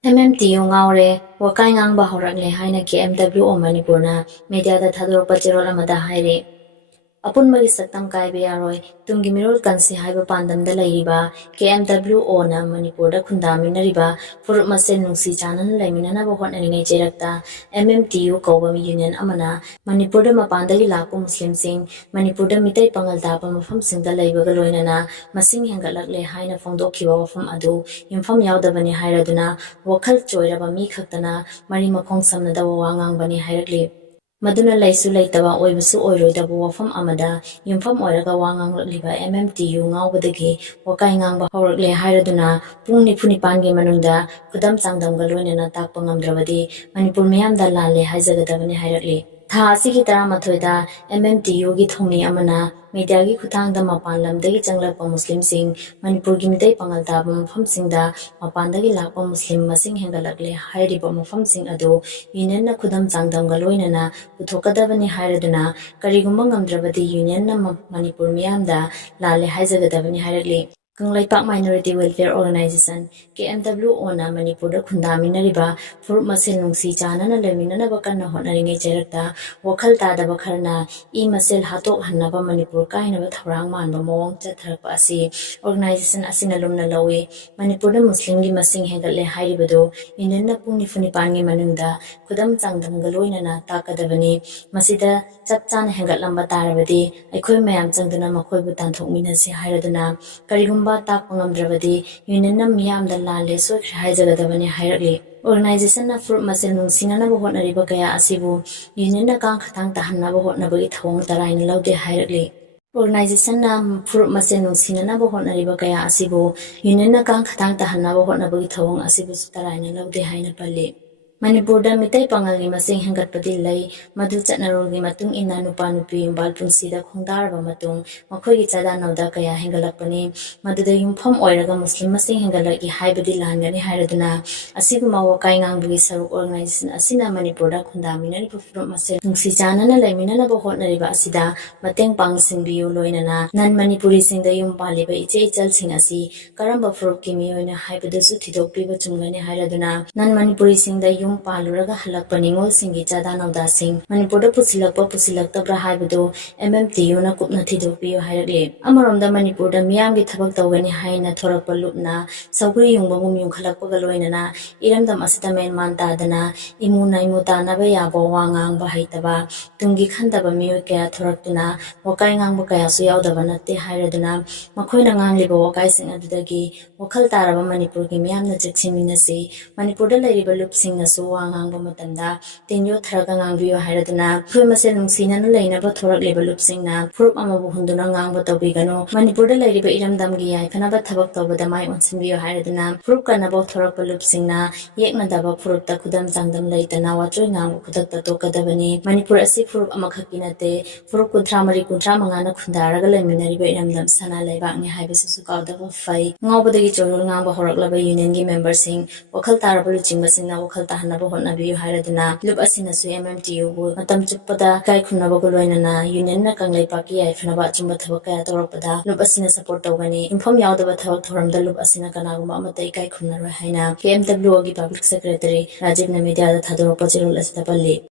MMTU ngaure wakai ngang bahorak le haina KMWO Manipurna media da thador pachirol amada haire apun magi saktam kai be aroi tungi mirol kansi haiba pandam da laiba KMWO na Manipur da khundami nariba furut masen nungsi chanan laimina na bahot nari ngai jerakta MMTU kawami union amana Manipur da mapandagi lakpo muslim sing Manipur da mitai pangal dapa mafam sing da laiba galoina na masing hengalak le haina fongdok kiwa wafam adu yumfam yaudabani hairaduna wakhal choiraba mi khaktana mari makhong samna da wangang bani hairakli Maduna laisu laitaba oibasu oiroidaba wafam amada yumfam oiraga wangang lakliba MMTU ngaubadagi wakai ngangba haurakle hairaduna pung nipunipangi manungda kudam changdamga loinana takpa ngamdrabadi Manipur miyamda Lalle Haijagadabani hairakli Tha asigi taramathoida MMTU gi thomi amana media gi khutangda mapan lamdagi changlakpa muslim sing Manipur gi mitai pangal taba mafam singda mapandagi lakpa muslim masing hengalakle hairiba mafam sing adu union na khudam changdamga loinana Puthoktrabadi hairaduna karigumba ngamdrabadi union na Manipur miyamda Lalle Haijagadabani hairakli Kanglaipak Minority Welfare Organization KMWO na Manipur da khundami nariba furut masel nungsi chana na lemina na bakan na honari ngai jerakta wakhal tada bakharna masel hatok hannaba Manipur kaina ba thaurang manba mawang chatharakpa asi organization asina lumna lawi Manipur da muslim gi masing hengatle hairibado union na pungni funipangi manungda khudam changdam galoina na takadabani masida chapchana hengatlamba tarabadi aikhoi mayam changduna makhoi bu tanthokmina si hairaduna karigumba tak pangamdrabadi union na miyamda Lalle soikhre Haijagadabani hairakli Organization na fruit masel nungsina na bahot nariba kaya asibu union na kang khatang tahan na bahot na bagi thawang tarai na laude hairakli Organization na fruit masel nungsina na bahot nariba kaya asibu union na kang khatang tahan na bahot na bagi thawang asibu tarai na laude haina palli Manipur da mitai pangal gi masing hengatpadi lai madu chatnarol gi matung ina nupa nupi yumbal pungsida khongdaraba matung makhoi gi chada nauda kaya hengalakpani maduda yumpham oiraga muslim masing hengalaki haibadi langani hairaduna asiguma wakai ngangbugi saruk organization asina Manipur da khundamina ri pufro masel nungsi chana na laimina na bahot nariba asida mateng pang singbiyo loinana nan Manipuri singda yumpali ba iche ichal sing asi karamba fruit ki miyoina haibadasu thidokpi ba chungani hairaduna nan Manipuri singda paluraga halakpa ningol singi chada nauda sing Manipur da pusilaktabra haibado MMTU na kupna thidokpiyo hairakli amaromda Manipur da miyamgi thabak tawgani haina thorakpa lupna saugri yungbangum yungkhalakpa galoinana iramdam asita menman tadana imuna imutana ba yabo wangang ba haitaba tungi khandaba miyo kaya thoraktuna wakai ngangba kaya su yaudaba natte hairaduna makhoina ngangliba wakai sing adudagi wakhal taraba Manipur gi miyamna chekchiminasi Manipur da lairiba lupsing na wangang bamatanda tenyo tharaga ngangbiyo hairaduna khoi masel nungsina na lainaba thorak leba lupsing na furup amabu hunduna ngangba tawbigano Manipur da lairiba iramdam gi yai khanaba thabak tawbada mai onsinbiyo hairaduna furup kanaba thorak lupsing na yekna daba furup ta khudam changdam laitana wachoi ngangbu khudakta tokadabani Manipur asi furup amakhaki nate furup kunthra mari kunthra mangana khundaraga laiminariba iramdam sana laibakni haibasusu kaudaba fai ngawbadagi chorol ngangba horaklaba union gi member sing wakhal taraba luchingba singna wakhal tahan bahot nabiyo hairaduna lup asina su MMTU bu matam chuppada kai khunaba goloinana union na kanglai paki ai phunaba chumba thabak kaya tawrakpada lup asina support tawgani infom yaudaba thabak thoramda lup asina kanaguma amatai kai khunaroi haina KMWO gi public secretary Rajiv na media da thador pachirol asita palli